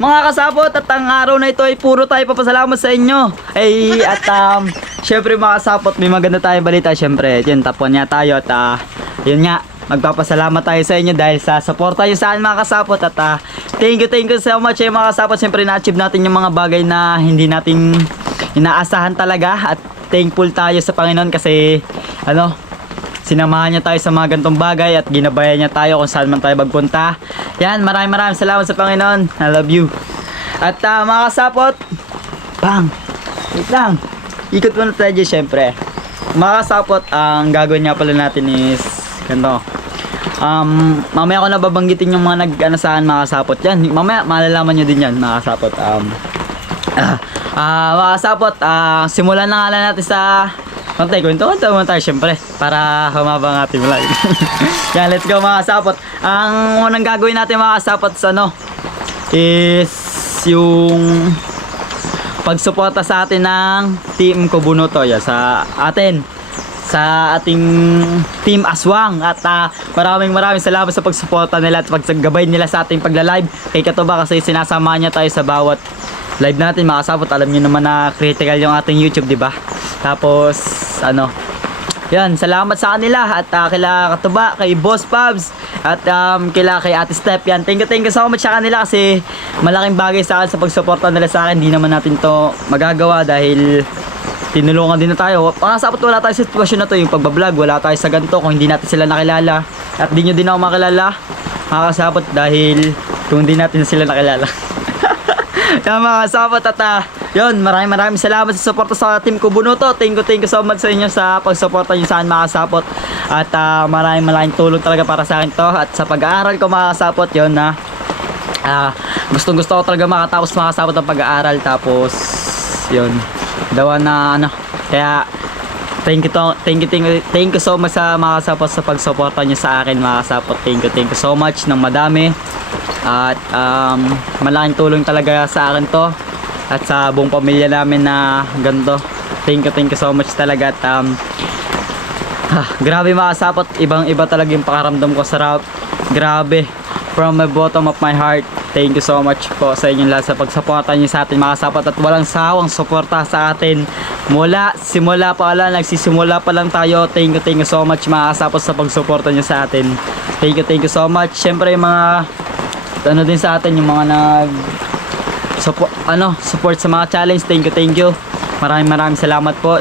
mga kasabot, at ang araw na ito ay puro tayo papasalamat sa inyo. At syempre mga kasabot, may maganda tayong balita. Syempre, yun, tapuan niya tayo. At yun nga, magpapasalamat tayo sa inyo dahil sa suporta nyo sa akin mga kasabot. At thank you so much mga kasabot. Syempre na-achieve natin yung mga bagay na hindi natin inaasahan talaga. At thankful tayo sa Panginoon kasi sinamahan niya tayo sa mga gantong bagay at ginabayan niya tayo kung saan man tayo magpunta. Yan, maraming salamat sa Panginoon. I love you. At mga kasapot, wait lang, ikot muna tayo dyan syempre. Mga kasapot, ang gagawin nga pala natin is ganito. Mamaya ko na babanggitin yung mga nag-anasahan mga kasapot. Yan, mamaya malalaman nyo din yan mga kasapot. Mga kasapot, simulan na nga lang natin sa kwento muna tayo syempre para humaba ang ating live. Yan, let's go mga kasapot. Ang unang gagawin natin mga kasapot sa is yung pagsuporta sa atin ng Team Kubunuto. Yan, sa ating Team Aswang. At maraming salamat sa pagsuporta nila at pagsagabay nila sa ating pagla-live kay Katuba kasi sinasama niya tayo sa bawat live natin mga kasapot. Alam niyo naman na critical yung ating YouTube, di ba? Tapos yan, salamat sa kanila at kila Katuba, kay Boss Pabs at kay Ate Step. Yan, thank you so much sa kanila kasi malaking bagay sa akin sa pagsuporta nila sa akin. Hindi naman natin to magagawa dahil tinulungan din na tayo. Pasapot wala tayo sa sitwasyon na to, yung pagbablog, wala tayo sa ganito kung hindi natin sila nakilala. At di nyo din ako makilala mga kasapot dahil kung hindi natin sila nakilala. Yan mga kasapot at yun, maraming salamat sa suporta sa Team Kubunuto. Thank you so much sa inyo sa pagsuporta nyo sa akin mga kasapot. At maraming tulong talaga para sa akin to. At sa pag-aaral ko mga kasapot, yun na gusto ko talaga makatapos mga kasapot ang pag-aaral. Tapos yun, dawa na kaya thank you so much sa mga kasapot sa pagsuporta nyo sa akin mga kasapot. Thank you so much ng madami. At malaking tulong talaga sa akin to at sa buong pamilya namin na ganito. Thank you so much talaga. At grabe mga kasapot, ibang iba talaga yung pakaramdam ko. Sarap, grabe, from the bottom of my heart. Thank you so much po sa inyong lahat sa pagsuporta niyo sa atin mga kasapot. At walang sawang suporta sa atin simula pa lang, nagsisimula pa lang tayo. Thank you so much mga kasapot sa pagsuporta niyo sa atin. Thank you so much. Syempre yung mga din sa atin, yung mga support sa mga challenge. Thank you. Maraming salamat po.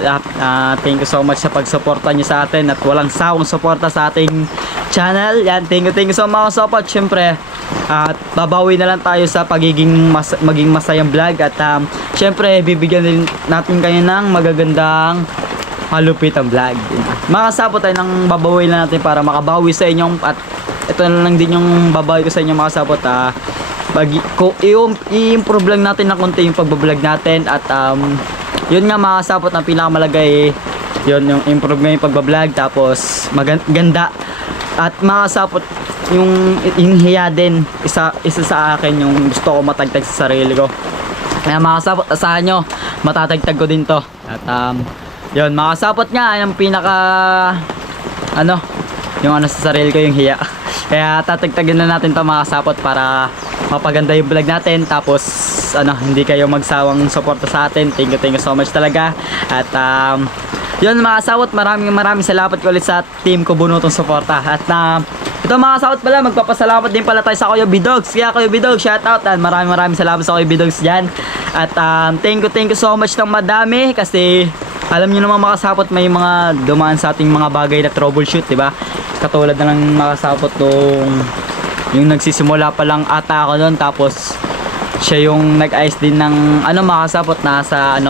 Thank you so much sa pagsuporta niyo sa atin at walang sawang suporta sa ating channel. Yan, thank you so much sa support. Syempre, babawi na lang tayo sa maging masayang vlog at syempre bibigyan din natin kayo ng magagandang malupitang vlog. Mga kasapot tayo nang babawi na natin para makabawi sa inyong, at ito na lang din yung babawi ko sa inyo mga kasapot. I-improve lang natin na konti yung pagbablog natin. At yun nga mga kasapot, ang pinakamalagay yun, yung improve nga yung pagbablog. Tapos maganda. At mga kasapot, yung hiya din, isa sa akin yung gusto ko matagtag sa sarili ko. Kaya mga kasapot, asahan nyo, matatagtag ko din to. At yun mga kasapot nga, yung pinaka yung sa sarili ko, yung hiya. Kaya tatagtagin na natin to mga kasapot para mapaganda yung vlog natin. Tapos hindi kayo magsawang suporta sa atin. Thank you so much talaga. At yun mga kasapot, maraming salamat ko ulit sa Team Kubunutong suporta. At ito mga kasapot pala, magpapasalamat din pala tayo sa Kuya Bidogs. Kaya Kuya Bidogs, shout out. And maraming salamat sa Kuya Bidogs dyan. At thank you so much ng madami kasi alam nyo naman mga kasapot, may mga dumaan sa ating mga bagay na troubleshoot, diba? Katulad na lang mga kasapot yung nagsisimula pa lang ata ako doon, tapos siya yung nag-ayos din ng mga kasapot, nasa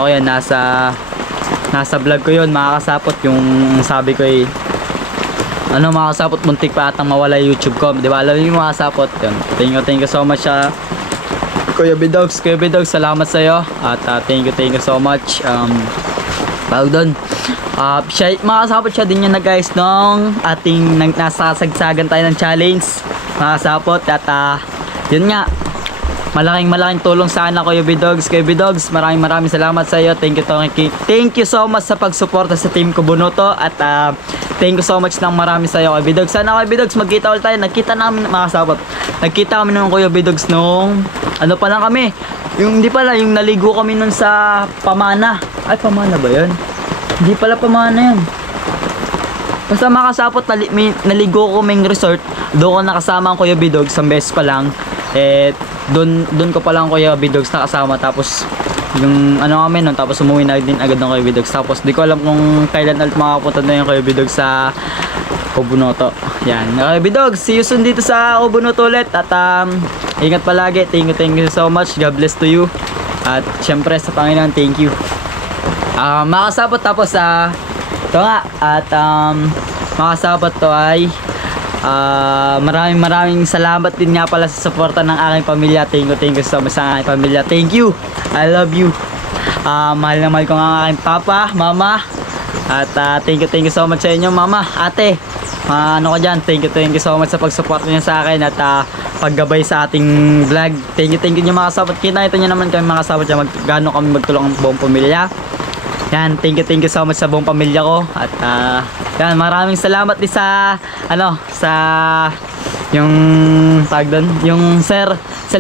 vlog ko yun mga kasapot, yung sabi ko mga kasapot, muntik pa atang mawala YouTube ko, diba? Alam niyo mga kasapot yun. Thank you so much Kuya Bidogs, salamat sa iyo. At thank you so much. Bago doon, mga kasapot, siya din yung nag-guys nung ating nasasagsagan tayo ng challenge mga kasapot. At yun nga, malaking tulong sa akin Kuya Bidogs. Kuya Bidogs, maraming salamat sa iyo. Thank you so much sa pagsuporta sa team ko Bunoto at thank you so much ng marami sa iyo Kuya Bidogs. Sana Kuya Bidogs magkita ulit tayo. Nagkita namin mga kasabot. Nagkita kami ng Kuya Bidogs nung ano pa lang kami. Yung hindi pala yung naligo kami nun sa Pamana. Ay Pamana ba 'yon? Hindi pala Pamana 'yan. Basta makasapot naligo ko kaming resort. Doon ko nakasama ang Kuya Bidogs sa beses pa lang. Doon ko pa lang Kuya Bidogs nakasama. Tapos yung ano kami nun. Tapos umuwi na din agad ng Kuya Bidogs. Tapos di ko alam kung kailan ulit makapunta na yung Kuya Bidogs sa Obunoto. Yan. Kuya Bidogs, see you soon dito sa Obunoto ulit. At ingat palagi. Thank you so much. God bless to you. At syempre sa Panginoon, thank you. Makasapot tapos ito nga at makasabot to ay maraming salamat din nga pala sa suporta ng aking pamilya. Thank you so much sa aking pamilya. Thank you. I love you. Mahal na mahal ko nga ang aking papa, mama. At thank you so much sa inyo mama, ate. Ano ko dyan, thank you so much sa pagsuporta niyo sa akin at paggabay sa ating vlog. Thank you nyo mga kasabot. Kita nyo naman kami mga kasabot dyan gano'n kami magtulong ang buong pamilya. Yan, thank you so much sa buong pamilya ko. At yan, maraming salamat din sa sa yung tag doon, yung Sir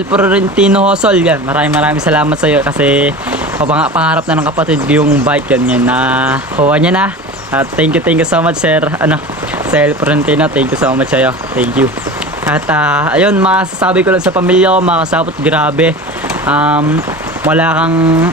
Florentino Hosol. Yan, maraming salamat sa iyo kasi pangarap na ng kapatid yung bike yan na kuha niya na. At thank you so much Sir Sir Florentino, thank you so much sa iyo. Thank you. At ayun, masasabi ko lang sa pamilya ko, mga kasabot, grabe. Wala kang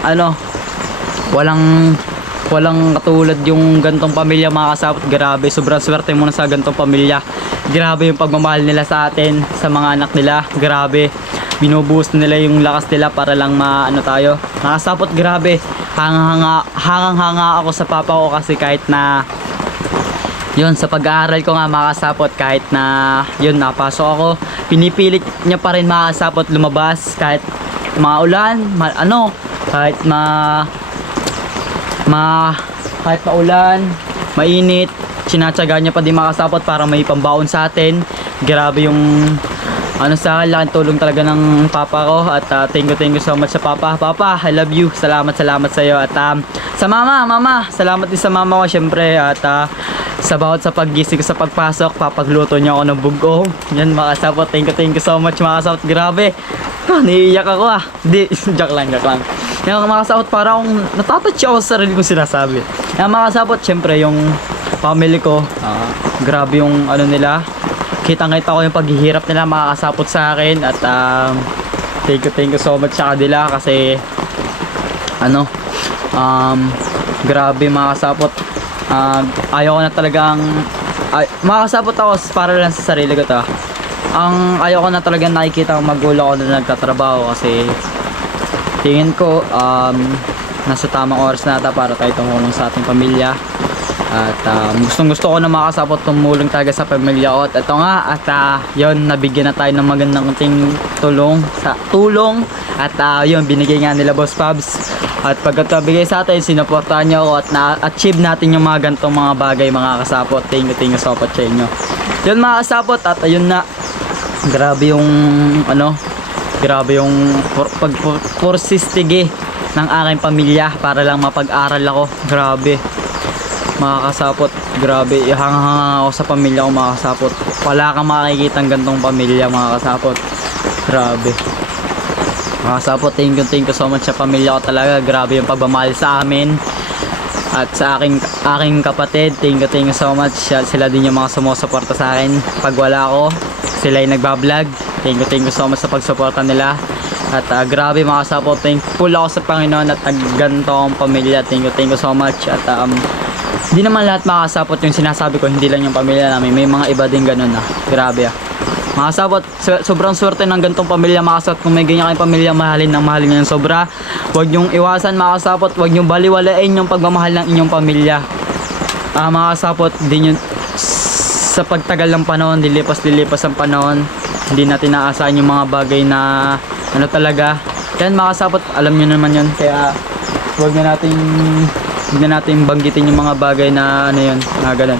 walang katulad yung gantong pamilya mga kasabot. Grabe, sobrang swerte mo na sa gantong pamilya. Grabe yung pagmamahal nila sa atin, sa mga anak nila. Grabe, binubuhos nila yung lakas nila para lang tayo mga kasabot. Grabe, hangang-hanga ako sa papa ko kasi kahit na yun, sa pag-aaral ko nga mga kasabot, kahit na yun, napasok ako, pinipilit niya pa rin mga kasabot lumabas kahit maulan, kahit kahit maulan, mainit, sinatsaga niya pa din mga kasabot para may pambaon sa atin. Grabe yung sa akin, laking tulong talaga ng papa ko. At thank you so much sa papa. Papa, I love you. Salamat sa iyo. At sa mama, salamat din sa mama ko syempre. At sa bawat sa paggising ko sa pagpasok, papagluto niya ako ng bugong. Yan mga kasabot, thank you so much mga kasabot. Grabe, naiiyak ako Di, joke lang. Yung mga kasabot, parang natatouch ako sa sarili kong sinasabi. Yung mga kasabot, syempre yung family ko, grabe yung nila. Kitang-kita ko yung paghihirap nila mga kasabot sa akin. At thank you so much sa kanila kasi grabe mga kasabot. Ayaw ko na talagang mga kasabot ako para lang sa sarili ko ayaw ko na talagang nakikita ang magulang ko na nagtatrabaho kasi tingin ko nasa tamang oras na para tayo tumulong sa ating pamilya. At gusto ko na makasabot tumulong talaga sa pamilya ko. At ito nga, yun, nabigyan na tayo ng magandang tulong. At yun, binigay nga nila Boss Pabs. At pagkabigay sa atin, sinuportahan nyo ako at na-achieve natin yung mga gantong mga bagay mga kasapot. Thank you so much sa inyo. Yun mga kasapot, at ayun na, grabe yung pagpursistige ng aking pamilya para lang mapag-aral ako. Grabe mga kasapot, grabe, hanga ako sa pamilya ko mga kasapot. Wala kang makikita ng gantong pamilya mga kasapot. Grabe mga kasapot, thank you so much sa pamilya ko talaga. Grabe yung pagmamahal sa amin at sa aking kapatid. Thank you so much. Sila din yung mga sumusuporta sa akin pag wala ako, sila yung nagbablog. Thank you so much sa pagsuporta nila. At grabe mga kasapot, thankful ako sa Panginoon at ganito akong pamilya. Thank you so much. At hindi naman lahat mga kasapot yung sinasabi ko, hindi lang yung pamilya namin, may mga iba din ganun grabe mga kasapot, sobrang swerte ng gantong pamilya mga kasapot. Kung may ganyan kayong pamilya, mahalin nyo ng sobra. Huwag nyong iwasan mga kasapot, huwag nyong baliwalain yung pagmamahal ng inyong pamilya. Mga kasapot, di nyo sa pagtagal ng panahon, lilipas ang panahon, hindi natin naasahan yung mga bagay na talaga yan mga kasapot, alam nyo naman yun. Kaya huwag na natin banggitin yung mga bagay na yun, ganun.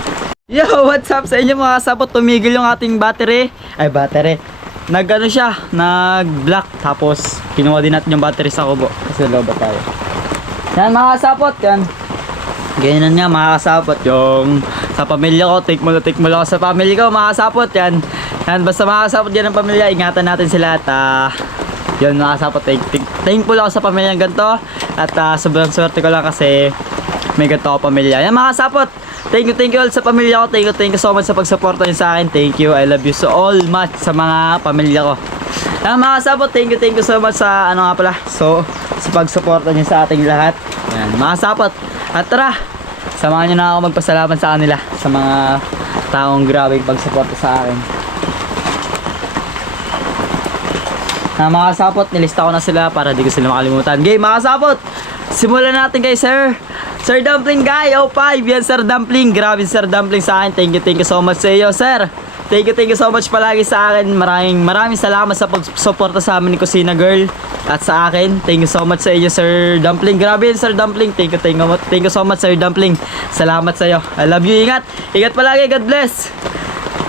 Yo, what's up sa inyo mga kasapot? Tumigil yung ating battery. nag-ano siya, nag-block. Tapos, kinuha din natin yung battery sa kubo. Kasi loba tayo. Yan mga kasapot, yan. Ganyan nga mga kasapot, yung sa pamilya ko, take mo lang ako sa pamilya ko, mga kasapot, yan. Yan, basta mga kasapot yan ng pamilya, ingatan natin sila at yun mga kasapot, thankful ako sa pamilya ng ganito. At sobrang swerte ko lang kasi may ganito ako pamilya. Yan mga kasapot, thank you all sa pamilya ko, thank you so much sa pagsuporta niyo sa akin, thank you, I love you so all much sa mga pamilya ko. Yan mga kasapot, thank you so much sa ano nga pala, so sa pagsuporta niyo sa ating lahat. Yan mga kasapot, at tara, samahan niyo na ako magpasalamat sa kanila, sa mga taong grabe pagsuporta sa akin. Mga kasapot, nilista ko na sila para di ko sila makalimutan. Game mga kasapot, simulan natin kay Sir Dumpling guy, 05. Yan Sir Dumpling, grabe Sir Dumpling sa akin. Thank you so much sa iyo Sir. Thank you so much palagi sa akin. Maraming salamat sa pagsuporta sa amin ni Kusina Girl at sa akin. Thank you so much sa iyo Sir Dumpling. Grabe yun Sir Dumpling. Thank you so much Sir Dumpling. Salamat sa iyo. I love you. Ingat palagi. God bless.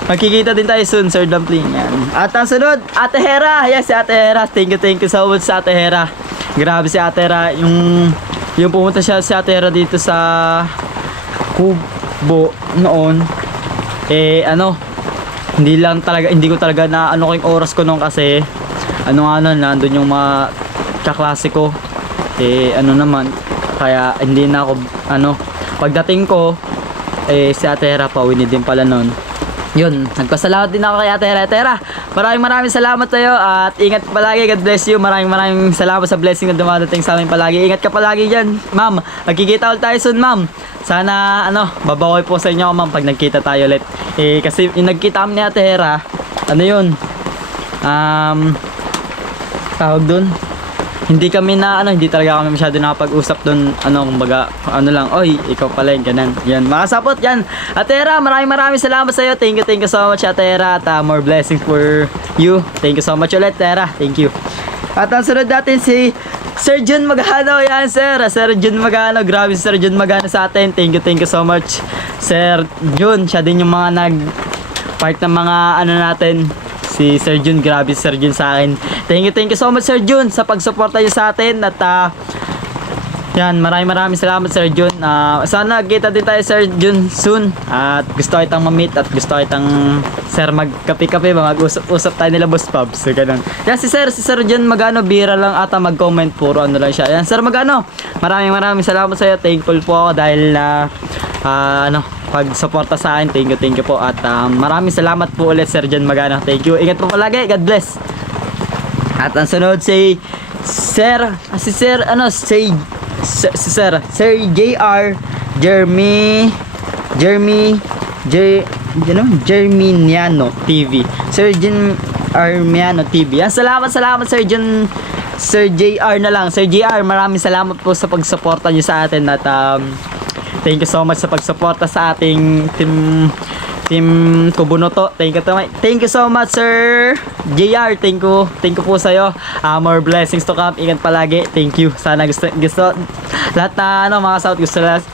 Magkikita din tayo soon, Sir Dumpling. Yan. At ang sunod, Ate Hera. Yes, si Ate Hera. Thank you so much sa Ate Hera. Grabe si Ate Hera. Yung pumunta siya si Ate Hera dito sa Kubo noon. Hindi ko talaga na ano ko yung oras ko noon kasi nandun yung mga kaklase ko. Kaya hindi na ako, pagdating ko, si Ate Hera pa, winnie din pala noon. Yun, nagpasalamat din ako kay Ate Hera. Ate Hera, maraming salamat tayo at ingat palagi. God bless you. Maraming salamat sa blessing na dumadating sa amin palagi. Ingat ka palagi dyan, ma'am. Magkikita ulit tayo soon, ma'am. Sana, babawi po sa inyo, ma'am, pag nagkita tayo ulit. Kasi yung nagkita kami ni Ate Hera, tawag dun, hindi talaga kami masyado nakapag-usap doon, kumbaga, oy, ikaw pala yung ganun. Yan, makasapot yan. Ate Hera, maraming salamat sa iyo. Thank you so much, Ate Hera, at more blessings for you. Thank you so much ulit, Ate Hera. Thank you. At ang sunod natin si Sir Jun Magano. Yan, Sir Jun Magano. Grabe si Sir Jun Magano sa atin. Thank you so much, Sir Jun. Siya din yung mga part ng mga natin. Si Sir Jun, grabe si Sir Jun sa akin. Thank you so much Sir Jun sa pagsuporta niyo sa atin. At yan, maraming salamat Sir Jun. Sana kita din tayo Sir Jun soon. At gusto kitang ma-meet at gusto kitang Sir magkape-kape, mag-usap tayo nila Boss Pubs. So ganun. Yan si Sir Jun Magano, bira lang ata mag-comment, puro lang siya. Yan Sir Magano, maraming salamat sa iyo. Thankful po ako dahil pag-suporta sa akin. Thank you po. At maraming salamat po ulit Sir Jun Magano. Thank you. Ingat po palagi. God bless. At ang sunod si Sir JR Jerminiano TV. Sir Jerminiano TV. Yan, salamat Sir JR na lang. Sir JR, maraming salamat po sa pagsuporta niyo sa atin at thank you so much sa pagsuporta sa ating Team Kubunoto. Thank you so much Sir JR. Thank you po sa iyo. More blessings to come. Ingat palagi. Thank you. Sana gusto lahat na mga South,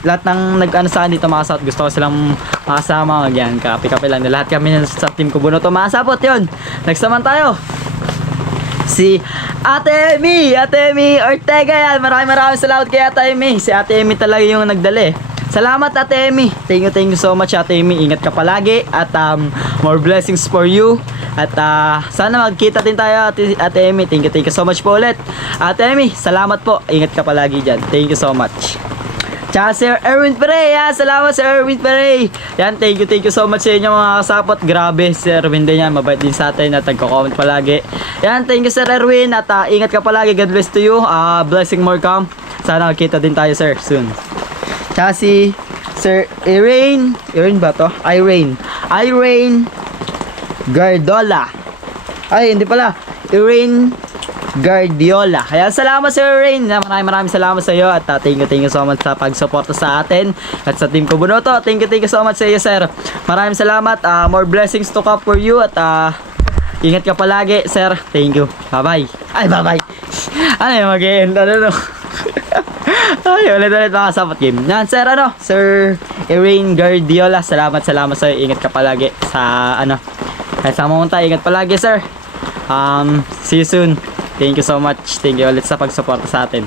lahat ng sa dito mga South, gusto ko silang makasama. Yan, kape-kape lang. Lahat kami sa Team Kubunoto. Masapot 'yon. Next naman tayo. Si Ate Emi Ortega. Yan. Maraming salamat kay Ate Emi. Si Ate Emi talaga yung nagdala. Salamat Ate Emi. Thank you so much Ate Emi. Ingat ka palagi at more blessings for you. At sana magkita din tayo Ate Emi. Thank you so much po ulit. Ate Emi, salamat po. Ingat ka palagi dyan. Thank you so much. Tsaka Sir Erwin Pere. Yan, salamat Sir Erwin Pere. Yan, thank you so much sa inyo mga kasapot. Grabe, Sir Erwin din yan. Mabait din sa atin at nagko-comment palagi. Yan, thank you Sir Erwin. At ingat ka palagi. God bless to you. Blessing more come. Sana magkita din tayo Sir soon. Tsaka si Sir Irene ba to? Irene Gardola. Ay, hindi pala. Irene Guardiola. Kaya salamat Sir Irene. Maraming salamat sa iyo at thank you so much sa pagsuporta sa atin at sa Team Kubunoto. Thank you so much sa iyo Sir. Maraming salamat. More blessings to come for you at ingat ka palagi Sir. Thank you. Bye-bye. Ay, bye-bye. Ano yung mag-e-end? Ay, ulit mga kasapot game. Yan, Sir Irene Guardiola. Salamat sa iyo. Ingat ka palagi sa sa mamunta. Ingat palagi, Sir. See you soon. Thank you so much. Thank you ulit sa pagsuporta sa atin.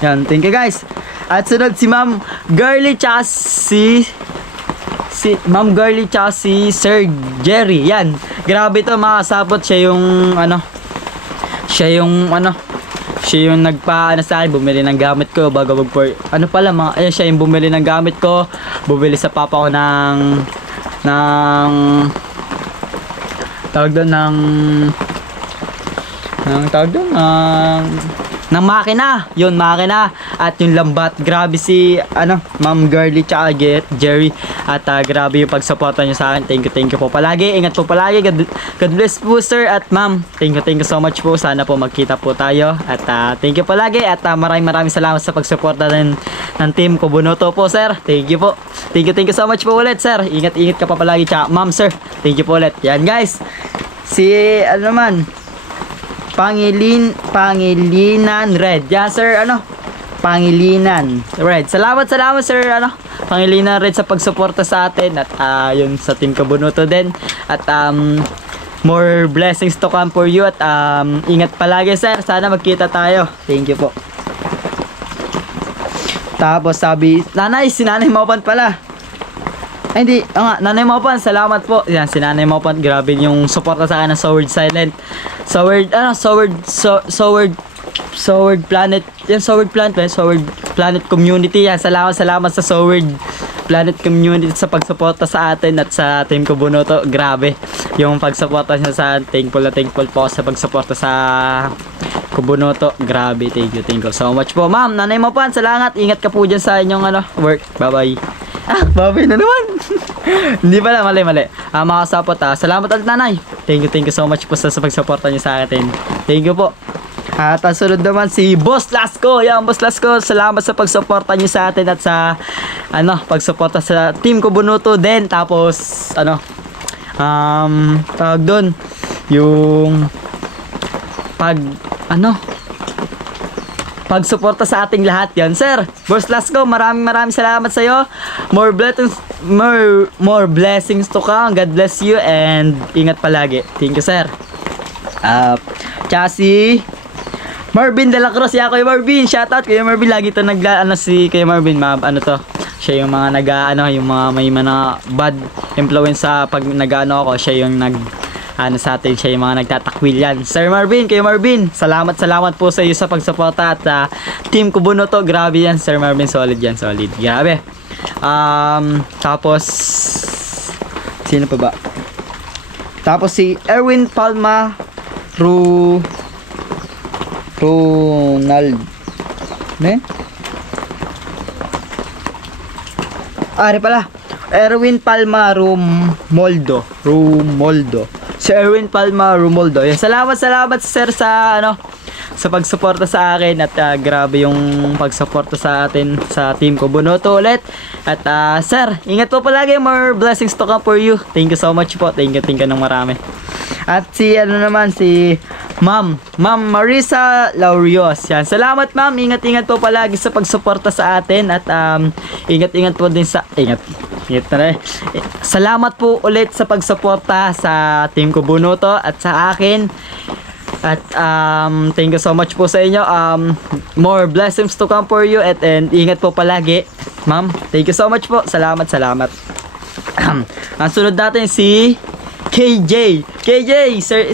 Yan, thank you guys. At sunod si Ma'am Girly tsaka si Ma'am Girly tsaka si Sir Jerry. Yan. Grabe to mga kasapot. Siya yung nagpa sa akin, bumili ng gamit ko bago siya yung bumili ng gamit ko, bumili sa papa ko ng makina, yun makina at yung lambat. Grabe si Ma'am Girly tsaka Jerry at grabe yung pagsuporta nyo sa akin. Thank you po palagi, ingat po palagi. God bless po sir at ma'am. Thank you so much po. Sana po magkita po tayo at thank you palagi at maraming salamat sa pagsuporta ng team ko Bunoto po sir. Thank you po. Thank you so much po ulit sir. Ingat ka pa palagi tsaka ma'am sir. Thank you po ulit. Yan guys, si Pangilinan Red. Yan sir, Pangilinan Red. Salamat sir, Pangilinan Red sa pagsuporta sa atin at yun sa team Kabunuto din. At more blessings to come for you at ingat palagi sir. Sana magkita tayo. Thank you po. Tapos sabi, si Nanay Maupan pala. Ay, hindi. Nanay Maupan, salamat po. Yan, si Nanay Maupan. Grabe yung suporta sa akin ng Soward Silent. Soward Planet. Yan, Soward Planet Community. Yan, salamat sa Soward Planet Community sa pagsuporta sa atin at sa team ko Bunoto. Grabe. Yung pagsuporta niya sa atin. Thankful po sa pagsuporta sa Kubunoto. Grabe. Thank you so much po. Ma'am, Nanay Maupan, salamat. Ingat ka po dyan sa inyong work. Bye-bye. Babay na naman. Hindi pala, mali. Mga kasapot, salamat ulit nanay. Thank you so much po sa pagsuporta niyo sa atin. Thank you po. At ang sunod naman si Boss Lasco. Yan, Boss Lasco, salamat sa pagsuporta niyo sa atin at sa pagsuporta sa team ko Bunoto din. Tapos tawag doon yung pagsuporta sa ating lahat. Yan sir, Boss Lasco, maraming salamat sa iyo. More blessings to come. God bless you and ingat palagi. Thank you sir. Tsaka si Marvin de la Cruz. Ya, Kuya Marvin, shoutout Kuya Marvin. Lagi to si Kuya Marvin, siya yung mga yung mga may bad influence sa pag ako, siya yung sa atin, siya yung mga nagtatakwil yan. Sir Marvin, Kuya Marvin, salamat po sa iyo sa pagsuporta at team ko Bunoto. Grabe yan Sir Marvin, solid yan, solid. Grabe. Tapos sino pa ba? Tapos si Erwin Palma Ronald pala Erwin Palma Rumoldo. Si Erwin Palma Rumoldo. Yan, salamat sir sa sa pagsuporta sa akin at grabe yung pagsuporta sa atin sa team ko Bunoto ulit. At sir, ingat po palagi. More blessings to come for you. Thank you so much po. Thank you ng marami. At si si Ma'am Marisa Laurios. Yan, salamat ma'am. Ingat po palagi sa pagsuporta sa atin at ingat po din sa salamat po ulit sa pagsuporta sa team ko Bunoto at sa akin. At thank you so much po sa inyo. More blessings to come for you and ingat po palagi. Ma'am, thank you so much po. Salamat. Ang sunod natin si KJ, Sir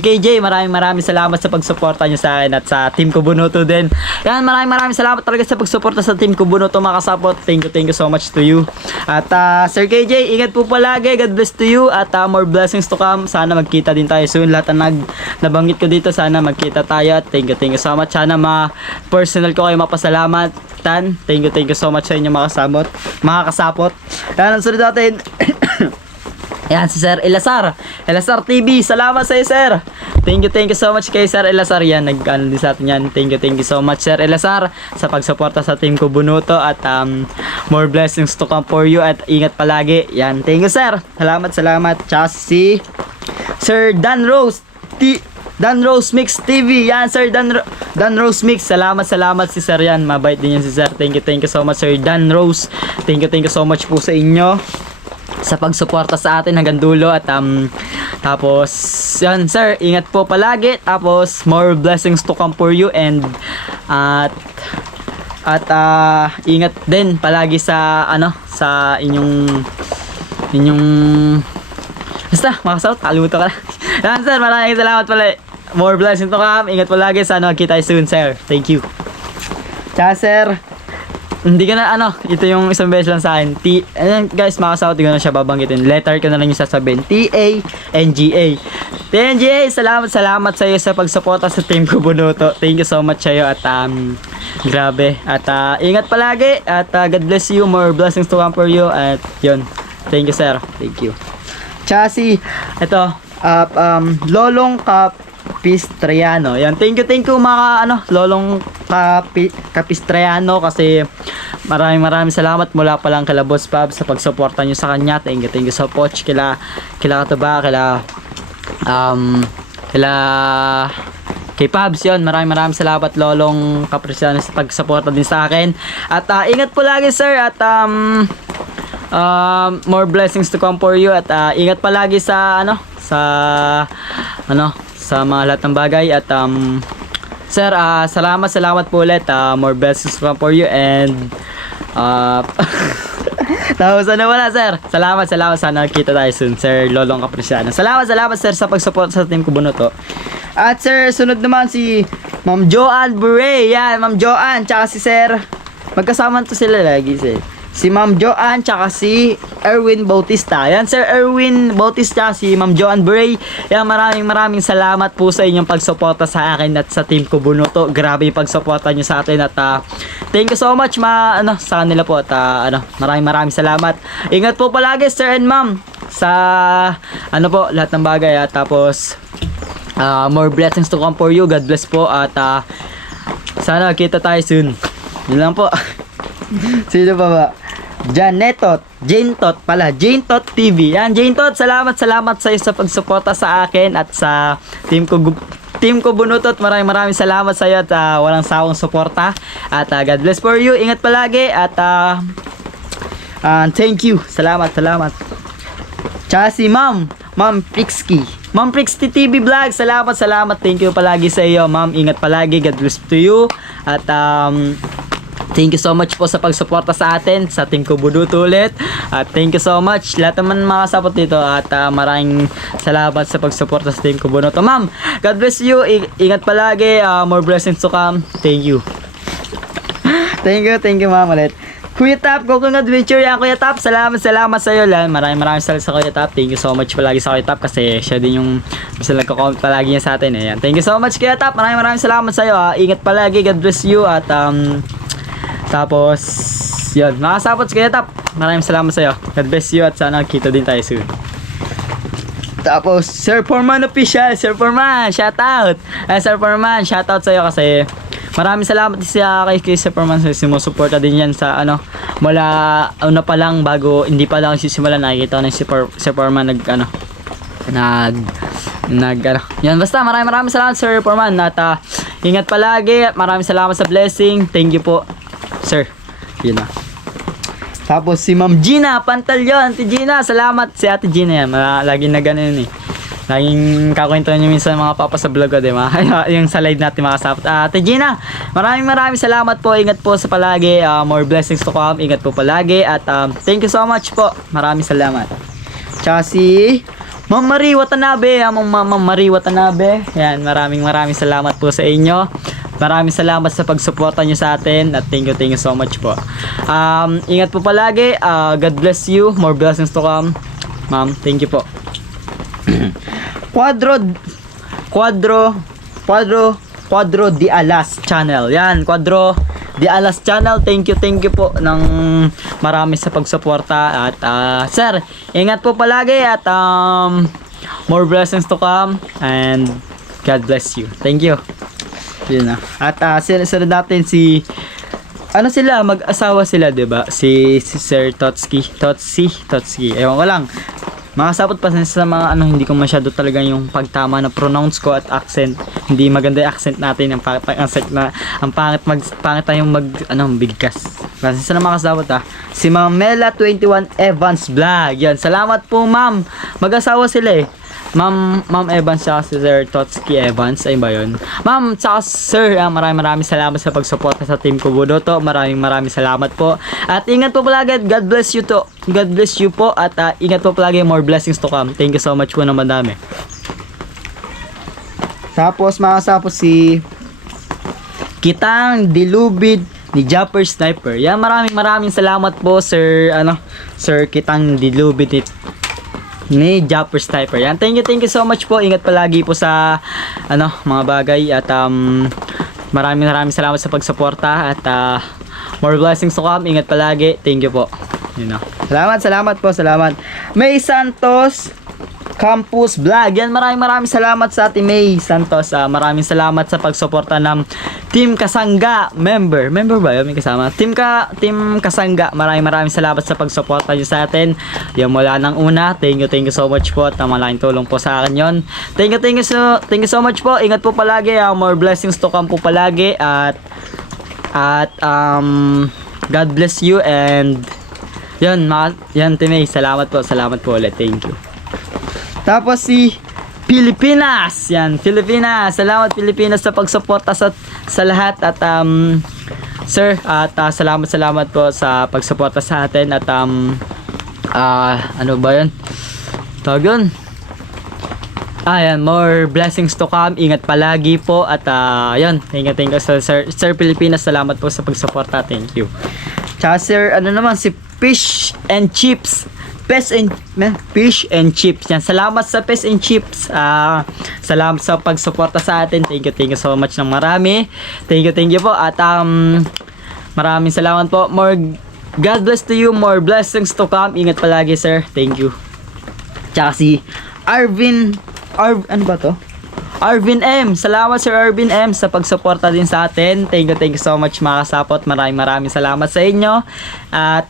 KJ, maraming salamat sa pagsuporta niyo sa akin at sa team ko Bunoto din. Yan, maraming salamat talaga sa pagsuporta sa team ko Bunoto mga kasapot. Thank you so much to you. At Sir KJ, ingat po palagi. God bless to you at more blessings to come. Sana magkita din tayo soon. Lahat ng nabanggit ko dito, sana magkita tayo. At thank you so much. Sana personal ko kayo mapasalamat. Thank you so much sa inyo mga kasapot. Yan, ang sunod natin. Yan si Sir Elasar TV, salamat sa iyo sir. Thank you so much kay Sir Elasar. Yan, din sa atin yan. Thank you so much Sir Elasar sa pagsuporta sa team ko Bunoto at more blessings to come for you at ingat palagi. Yan, thank you sir. Salamat. Tsaka si Sir Dan Rose Mix TV. Yan Sir Dan Rose Mix. Salamat si Sir yan. Mabait din yan si Sir. Thank you so much Sir Dan Rose. Thank you so much po sa inyo sa pagsuporta sa atin hanggang dulo at Tapos, yan sir, ingat po palagi. Tapos, more blessings to come for you and ingat din palagi sa sa inyong basta, makasahot, kalimutan ka na. Yan sir, maraming salamat pala. More blessings to come. Ingat palagi. Sana magkita soon sir. Thank you. Tsaka sir, hindi ka na ito yung isang beses lang sa akin. Ayan guys, makasahot, hindi ko na siya babanggitin. Letter ko na lang yung sasabihin. T-A-N-G-A. T-A-N-G-A, salamat sa iyo sa pagsuporta sa team ko Bunuto. Thank you so much sa iyo at grabe. At ingat palagi at God bless you. More blessings to come for you. At yun. Thank you sir. Thank you. Chassis, ito, Lolong Capistrano. Yan, thank you mga Lolong Capistrano kasi maraming salamat mula pa lang kila Boss Pab sa pagsuporta nyo sa kanya. Thank you sa coach, kila Katuba, kay Pabs yun. Maraming salamat Lolong Capistrano sa pagsuporta din sa akin. At ingat po lagi sir at more blessings to come for you at ingat palagi sa sa mga lahat ng bagay at sir, salamat po ulit. More blessings to come for you and tapos wala sir. Salamat sana kita tayo soon sir Lolong Capriciano. Salamat sir sa pag-support sa team ko Bunuto. At sir, sunod naman si Ma'am Joanne Bure. Yan, Ma'am Joanne tsaka si sir, magkasama to sila lagi sir. Si Ma'am Joanne tsaka si Erwin Bautista. Yan Sir Erwin Bautista, si Ma'am Joanne Bray. Yan, maraming salamat po sa inyong pagsuporta sa akin at sa team ko Bunuto. Grabe yung pagsuporta nyo sa atin at thank you so much sa kanila po at maraming salamat. Ingat po palagi Sir and Ma'am sa po lahat ng bagay at tapos more blessings to come for you. God bless po at sana kita tayo soon. Yun lang po. Sino pa ba? Jane Tot TV. Yan, Jane Tot, salamat sa iyo sa pagsuporta sa akin at sa team ko Bunutot. Maraming salamat sa iyo at walang sawang suporta. At God bless for you. Ingat palagi at thank you. Salamat. Tsaka si Ma'am Prixky TV Vlog. Salamat. Thank you palagi sa iyo, Ma'am. Ingat palagi. God bless to you. At thank you so much po sa pagsuporta sa atin, sa team ko Bunuto ulit. At thank you so much lahat naman mga kasapot dito at maraming salamat sa pagsuporta sa team ko Bunuto. Ma'am, God bless you. Ingat palagi. More blessings to come. Thank you. Thank you Ma'am ulit. Kuya Tap, Cooking Adventure. Yan Kuya Tap, salamat sa iyo lan. Maraming salamat sa Kuya Tap. Thank you so much palagi sa Kuya Tap kasi siya din yung bisa nagko-comment palagi niya sa atin. Ayan. Thank you so much Kuya Tap. Maraming salamat sa iyo. Ingat palagi. God bless you at tapos, yun, nakasapot Kuya Tap. Maraming salamat sa iyo. God bless you at sana kita din tayo soon. Tapos, Sir Foreman Official. Sir Foreman, shoutout. Sir Foreman, shoutout sa iyo kasi maraming salamat kay Sir Foreman sa sumusuporta din yan sa mula una pa lang bago hindi pa lang sisimula nakikita ko na si Sir Foreman yan basta maraming salamat Sir Foreman at ingat palagi at maraming salamat sa blessing. Thank you po Sir. Yun na. Tapos si Ma'am Gina Pantalyon. Ate Gina, salamat. Si Ate Gina yan. Laging na ganun eh. Laging kakwento nyo minsan mga papa sa vlog ko, di ba? Yung sa live natin mga kasapot. Ate Gina, maraming salamat po. Ingat po sa palagi. More blessings to come. Ingat po palagi. At thank you so much po. Maraming salamat. Tsaka si Ma'am Marie Watanabe. Ma'am Marie Watanabe. Yan, maraming salamat po sa inyo. Maraming salamat sa pagsuporta nyo sa atin at thank you so much po. Ingat po palagi. God bless you. More blessings to come. Ma'am, thank you po. Quadro Di Alas channel. Yan, Quadro Di Alas channel. Thank you po ng marami sa pagsuporta at sir, ingat po palagi at more blessings to come and God bless you. Thank you. Yun na. At sila natin si sila, mag-asawa sila, 'di ba? Si Sir Totski. Ewan ko lang. Mga sapot pa sa mga hindi ko masyado talaga yung pagtama na pronounce ko at accent. Hindi maganda yung accent natin, ang pangit tayong bigkas. Kasi sa mga kasabot si Ma'am Mela 21 Evans Vlog. Yan, salamat po Ma'am. Mag-asawa sila eh. Ma'am Evans sa si Sir Totski Evans, ayun ba yun? Ma'am, tsaka Sir, maraming salamat sa pagsuporta sa Team Kubudoto. Maraming salamat po. At ingat po palagi. God bless you to. God bless you po. At ingat po palagi. More blessings to come. Thank you so much po ng madami. Tapos makasapos si Kitang Dilubid ni Japper Sniper. Yan, maraming salamat po Sir Sir Kitang Dilubid ni Japper Sniper. Yan, thank you so much po. Ingat palagi po sa mga bagay at maraming salamat sa pagsuporta at more blessings to come. Ingat palagi. Thank you po. Salamat po. May Santos Campus Vlog. Yan, maraming salamat sa ating May Santos. Maraming salamat sa pagsuporta ng Team Kasangga member. Member ba yun? May kasama. Team Kasangga. Maraming salamat sa pagsuporta nyo sa atin. Yung mula ng una. Thank you so much po. At malaking tulong po sa akin yun. Thank you so much po. Ingat po palagi. More blessings to come po palagi. At God bless you. And yan Team May. Salamat po ulit. Thank you. Tapos si Pilipinas. Yan, Pilipinas. Salamat Pilipinas sa pagsuporta sa lahat at sir, at salamat po sa pagsuporta sa atin at ano ba 'yun? Tawag 'yun. Ayan, more blessings to come. Ingat palagi po at yun. Thank you sa Sir Pilipinas. Salamat po sa pagsuporta. Thank you. Tsaka sir, si Fish and Chips. Fish and Chips. Yan. Salamat sa Fish and Chips. Salamat sa pagsuporta sa atin. Thank you so much ng marami. Thank you po. At maraming salamat po. More God bless to you. More blessings to come. Ingat palagi, sir. Thank you. Tsaka si ano ba to? Arvin M. Salamat Sir Arvin M sa pagsuporta din sa atin. Thank you so much mga kasapot. Maraming salamat sa inyo. At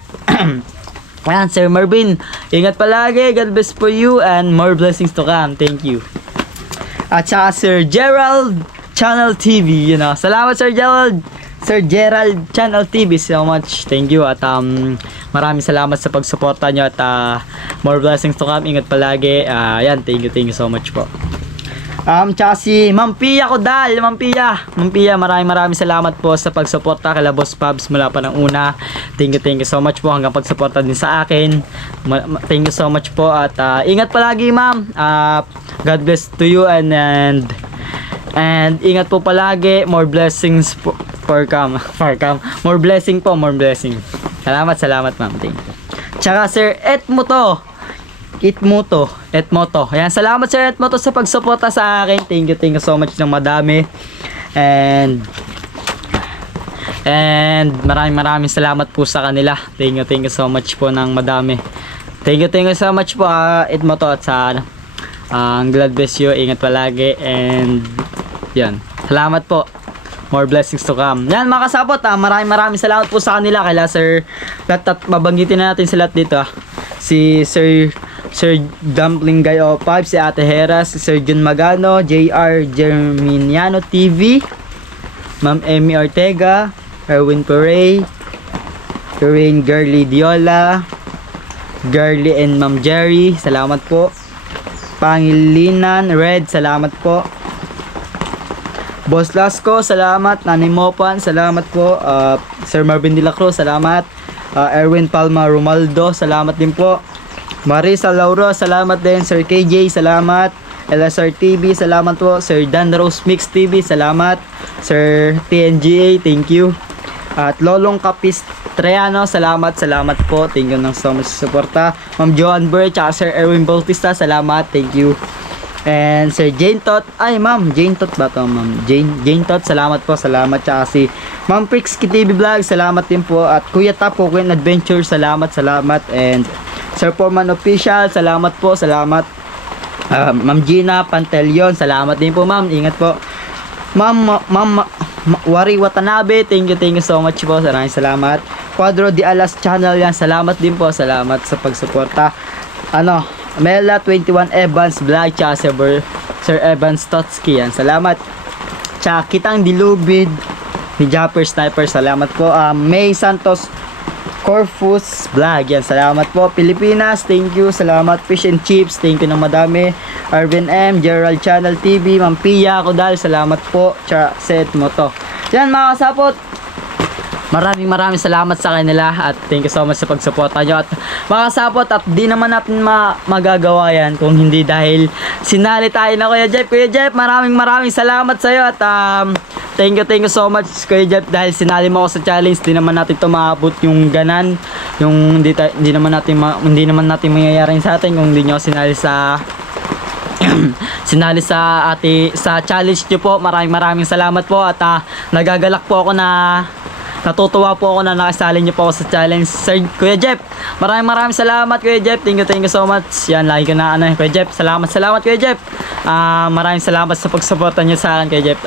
ayan, Sir Marvin, ingat palagi. God bless for you and more blessings to come. Thank you. At saka Sir Gerald Channel TV, Salamat Sir Gerald. Sir Gerald Channel TV, so much. Thank you. At maraming salamat sa pagsuporta nyo at more blessings to come. Ingat palagi. Ayan, thank you so much po. Tsaka si Ma'am Pia Kodal. Ma'am Pia, maraming salamat po sa pagsuporta kay Boss Pabs mula pa ng una. Thank you so much po hanggang pagsuporta din sa akin. Thank you so much po at ingat palagi ma'am. God bless to you and ingat po palagi. More blessings po for come. More blessing. Salamat ma'am. Thank you. Tsaka Sir Etmoto. Ayan, salamat Sir Etmoto sa pagsuporta sa akin. Thank you so much ng madami. And maraming salamat po sa kanila. Thank you so much po ng madami. Thank you so much po Etmoto at sa God bless you. Ingat palagi and yan. Salamat po. More blessings to come. Yan mga kasapot, maraming salamat po sa kanila kaya Sir babanggitin na natin sila dito. Si Sir Dumpling Guy 05, si Ate Hera, si Sir Jun Magano, JR Germiniano TV, Ma'am Emmy Ortega, Erwin Perey, Corinne Girly Diola, Girly and Ma'am Jerry, salamat po. Pangilinan Red, salamat po. Boss Lasco, salamat. Nanay Mopan, salamat po. Sir Marvin De La Cruz, salamat. Erwin Palma Romaldo, salamat din po. Marisa Lauro, salamat din. Sir KJ, salamat. LSR TV, salamat po. Sir Dan Rose Mix TV, salamat. Sir TNGA, thank you. At Lolong Capistreano, salamat po. Thank you ng so much suporta. Ma'am Joan Burr, tsaka Sir Erwin Bautista, salamat. Thank you. And Sir Jane Tot, Ma'am Jane Tot ba to? Ma'am Jane Tot, salamat po. Salamat. Tsaka si Ma'am Prixky TV Vlog, salamat din po. At Kuya Tap, Coquin Adventure, salamat. And Sir Foreman Official, salamat po. Salamat. Ma'am Gina Pantelion, salamat din po ma'am. Ingat po. Ma'am Wari Watanabe, thank you so much po. Maraming salamat. Quadro de Alas Channel yan, salamat din po. Salamat sa pagsuporta. Mela 21 Evans Vlog, tsaka Sir Evans Totski yan, salamat. Tsaka Kitang Dilubid ni Japper Sniper, salamat po. May Santos Corpus Vlog. Yan, salamat po. Pilipinas, thank you. Salamat. Fish and Chips, thank you ng madami. Arvin M, Gerald Channel TV, Ma'am Pia Kodal, salamat po. Tsaka Seth Moto. Yan mga kasapot. Maraming salamat sa kanila at thank you so much sa pagsuporta nyo at mga kasapot at di naman natin magagawa yan kung hindi dahil sinali tayo na Kuya Jeff. Kuya Jeff, maraming salamat sa iyo at thank you so much Kuya Jeff dahil sinali mo ako sa challenge. Di naman natin ito maabot yung ganan, yung hindi naman natin mangyayari sa atin kung hindi nyo sinali sa sa challenge nyo po. Maraming salamat po at nagagalak po ako na natutuwa po ako na nakasali niyo po ako sa challenge. Sir Kuya Jeff, maraming salamat Kuya Jeff. Thank you so much. Yan, lagi ko na Kuya Jeff. Salamat Kuya Jeff. Maraming salamat sa pagsuporta niyo sa akin Kuya Jeff.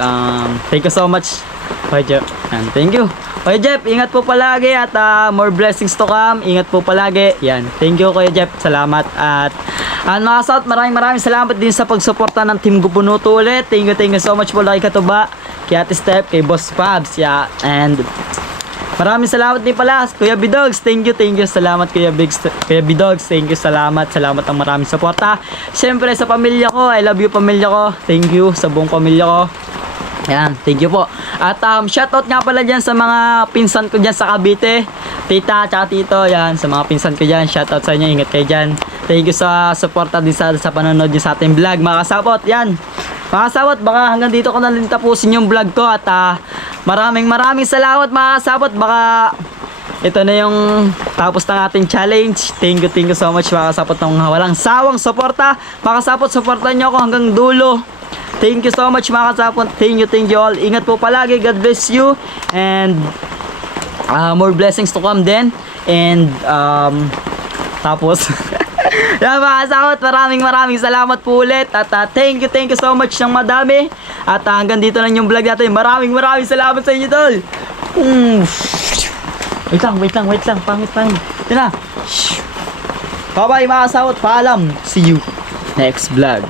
Thank you so much Kuya Jeff. And thank you Kuya Jeff, ingat po palagi at more blessings to come. Ingat po palagi. Yan, thank you Kuya Jeff. Salamat at mga South, maraming salamat din sa pagsuporta ng Team Gubunuto ulit. Thank you so much po kay Katuba, kay Ate Steph, kay Boss Fabs, yeah. And maraming salamat din pala Kuya Bidogs. Thank you. Salamat Kuya Bidogs. Thank you. Salamat ang maraming suporta. Siyempre sa pamilya ko, I love you pamilya ko. Thank you sa buong pamilya ko. Yan, thank you po. At shoutout nga pala dyan sa mga pinsan ko dyan sa Cavite, tita at tito. Yan, sa mga pinsan ko dyan, shoutout sa inyo. Ingat kayo dyan. Thank you sa suporta din sa panonood nyo sa ating vlog mga kasapot. Yan, mga kasapot, baka hanggang dito ko na rin tapusin yung vlog ko. At maraming salamat mga kasapot. Baka ito na yung tapos ng ating challenge. Thank you so much mga kasapot ng walang sawang suporta. Mga kasapot, suportan nyo ako hanggang dulo. Thank you so much mga kasapot. Thank you all. Ingat po palagi. God bless you. And more blessings to come din. And tapos yan mga kasapot, maraming salamat po ulit. At thank you so much ng madami. At hanggang dito na yung vlog natin. Maraming salamat sa inyo tol. Wait lang. Pangit. Ito na. Bye mga kasapot. Paalam. See you next vlog.